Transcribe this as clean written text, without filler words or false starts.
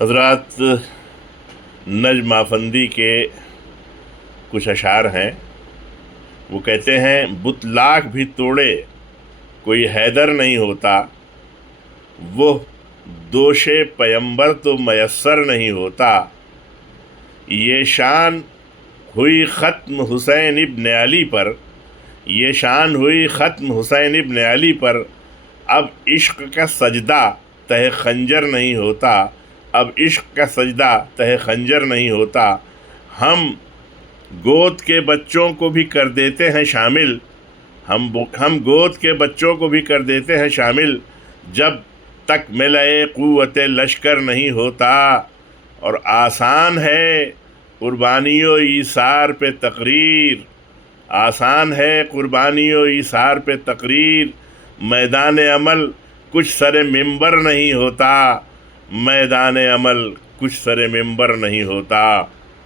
حضرات، نجم آفندی کے کچھ اشعار ہیں. وہ کہتے ہیں بت لاکھ بھی توڑے کوئی حیدر نہیں ہوتا، وہ دوش پیمبر تو میسر نہیں ہوتا. یہ شان ہوئی ختم حسین ابن علی پر، یہ شان ہوئی ختم حسین ابن علی پر. اب عشق کا سجدہ تہ خنجر نہیں ہوتا، اب عشق کا سجدہ تہ خنجر نہیں ہوتا. ہم گود کے بچوں کو بھی کر دیتے ہیں شامل، ہم گود کے بچوں کو بھی کر دیتے ہیں شامل، جب تک ملئے قوت لشکر نہیں ہوتا. اور آسان ہے قربانی و ایثار پہ تقریر، آسان ہے قربانی و ایثار پہ تقریر. میدان عمل کچھ سر منبر نہیں ہوتا، میدان عمل کچھ سر منبر نہیں ہوتا.